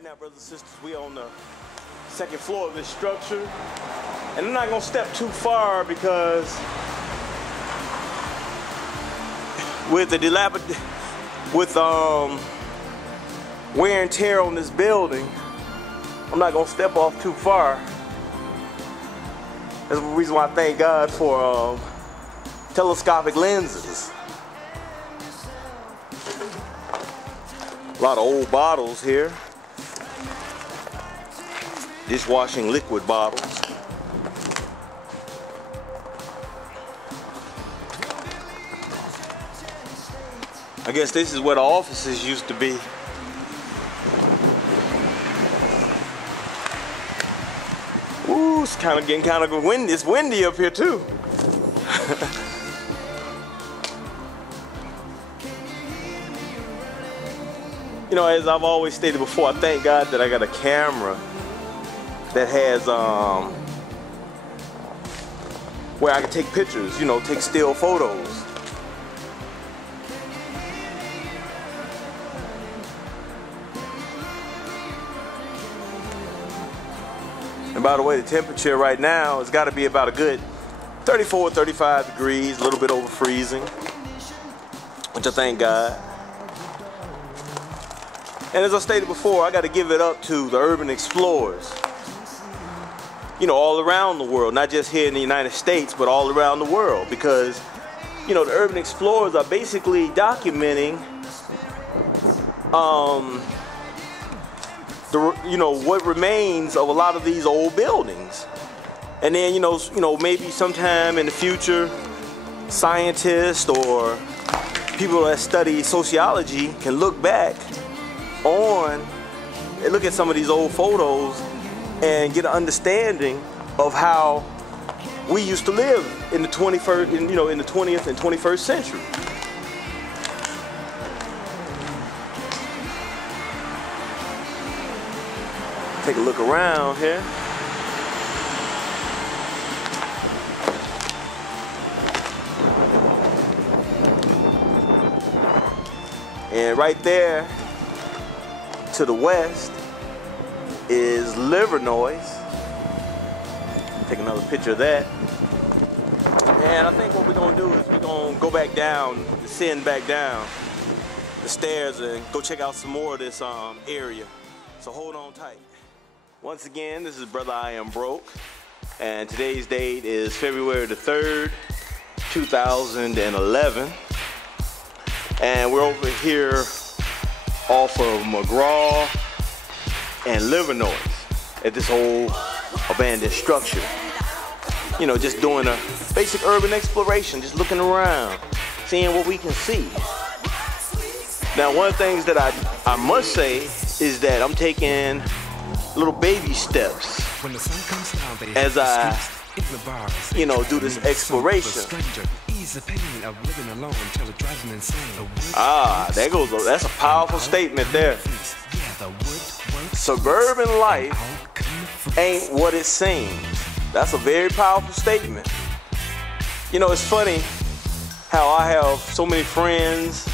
Right now, brothers and sisters, we on the second floor of this structure. And I'm not gonna step too far because with the wear and tear on this building, I'm not gonna step off too far. That's the reason why I thank God for telescopic lenses. A lot of old bottles here. Dishwashing liquid bottles. I guess this is where the offices used to be. Ooh, it's getting kind of windy. It's windy up here too. You know, as I've always stated before, I thank God that I got a camera that has where I can take pictures, you know, take still photos. And by the way, the temperature right now has got to be about a good 34, 35 degrees, a little bit over freezing, which I thank God. And as I stated before, I got to give it up to the urban explorers. You know, all around the world, not just here in the United States, but all around the world, because, you know, the urban explorers are basically documenting, you know, what remains of a lot of these old buildings. And then, you know, maybe sometime in the future, scientists or people that study sociology can look back on and look at some of these old photos and get an understanding of how we used to live in the 21st, you know, in the 20th and 21st century. Take a look around here. And right there to the west is Livernois. Take another picture of that. And I think what we're gonna do is we're gonna go back down, descend back down the stairs and go check out some more of this area. So hold on tight. Once again, this is Brother I Am Broke, and today's date is February the 3rd, 2011. And we're over here off of McGraw and Livernois at this old abandoned structure. You know, just doing a basic urban exploration, just looking around, seeing what we can see. Now, one of the things that I must say is that I'm taking little baby steps as I, you know, do this exploration. There goes, that's a powerful statement there. Suburban life ain't what it seems. That's a very powerful statement. You know, it's funny how I have so many friends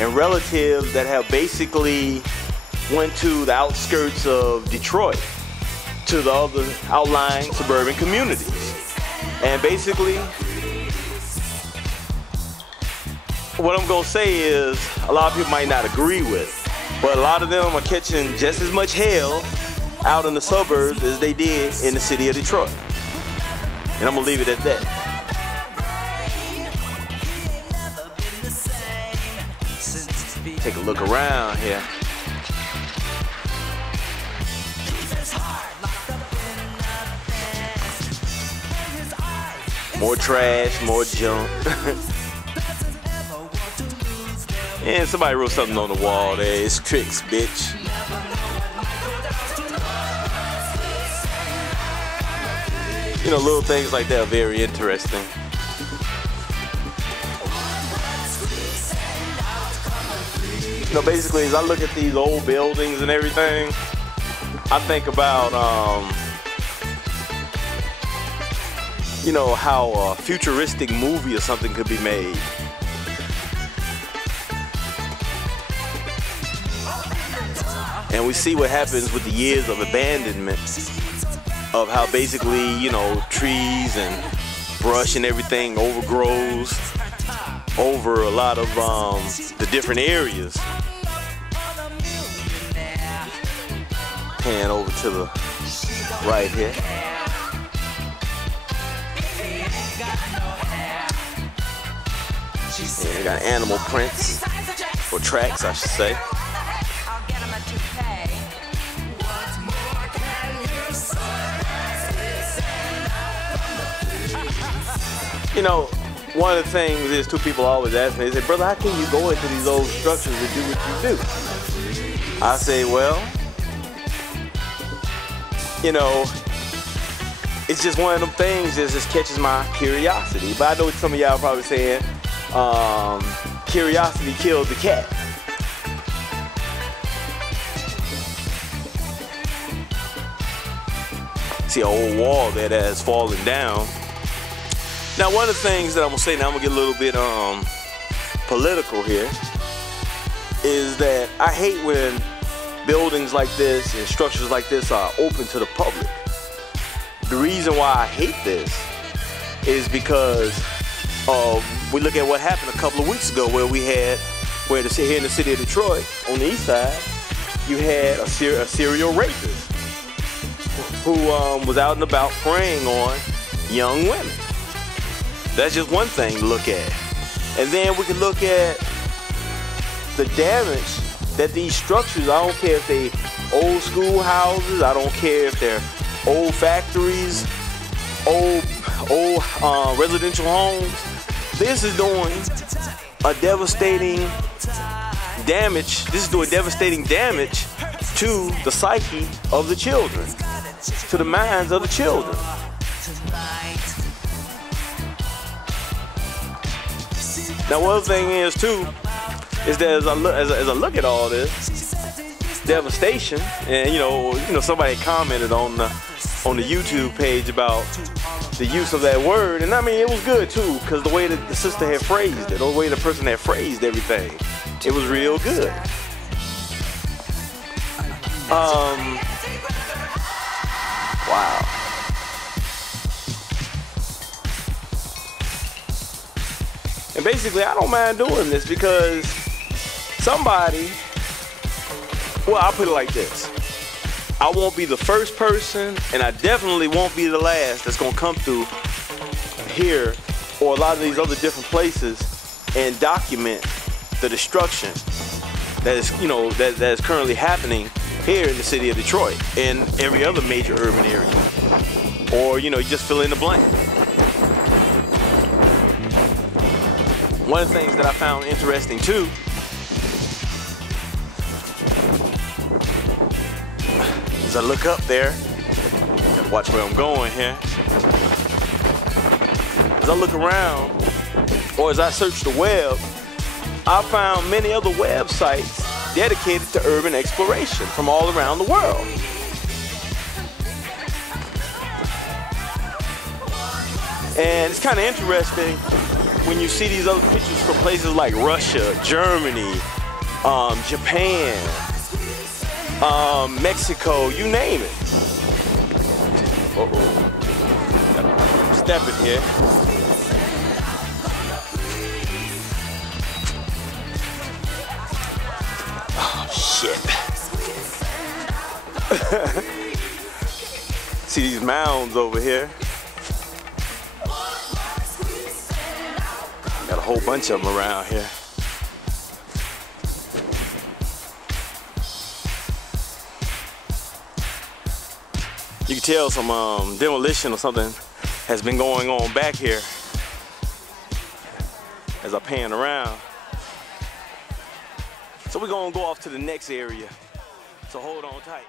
and relatives that have basically went to the outskirts of Detroit, to the other outlying suburban communities. And basically, what I'm gonna say is a lot of people might not agree with, but a lot of them are catching just as much hell out in the suburbs as they did in the city of Detroit. And I'm gonna leave it at that. Take a look around here. More trash, more junk. And somebody wrote something on the wall there. It's tricks, bitch. You know, little things like that are very interesting. You know, basically, as I look at these old buildings and everything, I think about, you know, how a futuristic movie or something could be made. And we see what happens with the years of abandonment, of how basically, you know, trees and brush and everything overgrows over a lot of the different areas. Pan over to the right here. Yeah, we got animal prints, or tracks, I should say. You know, one of the things is, two people always ask me, they say, brother, how can you go into these old structures and do what you do? I say, well, you know, it's just one of them things that just catches my curiosity. But I know what some of y'all are probably saying, curiosity killed the cat. See an old wall there that has fallen down. Now, one of the things that I'm gonna say, now I'm gonna get a little bit political here, is that I hate when buildings like this and structures like this are open to the public. The reason why I hate this is because we look at what happened a couple of weeks ago, where we had, here in the city of Detroit, on the east side, you had a serial rapist who was out and about preying on young women. That's just one thing to look at. And then we can look at the damage that these structures, I don't care if they old school houses, I don't care if they're old factories, old residential homes, this is doing a devastating damage. This is doing devastating damage to the psyche of the children, to the minds of the children. Now, one thing is too, is that as I look at all this devastation, and you know, somebody commented on the YouTube page about the use of that word, and I mean, it was good too, because the way that the sister had phrased it, the way the person had phrased everything, it was real good. Wow. And basically, I don't mind doing this because somebody, well, I'll put it like this. I won't be the first person, and I definitely won't be the last that's gonna come through here or a lot of these other different places and document the destruction that is, you know, that is currently happening here in the city of Detroit and every other major urban area. Or, you know, you just fill in the blank. One of the things that I found interesting too as I look up there, gotta watch where I'm going here. As I look around, or as I search the web, I found many other websites dedicated to urban exploration from all around the world. And it's kind of interesting when you see these other pictures from places like Russia, Germany, Japan, Mexico, you name it. Uh-oh. Stepping here. Oh, shit. See these mounds over here? Got a whole bunch of them around here. You can tell some demolition or something has been going on back here as I pan around. So we're gonna go off to the next area. So hold on tight.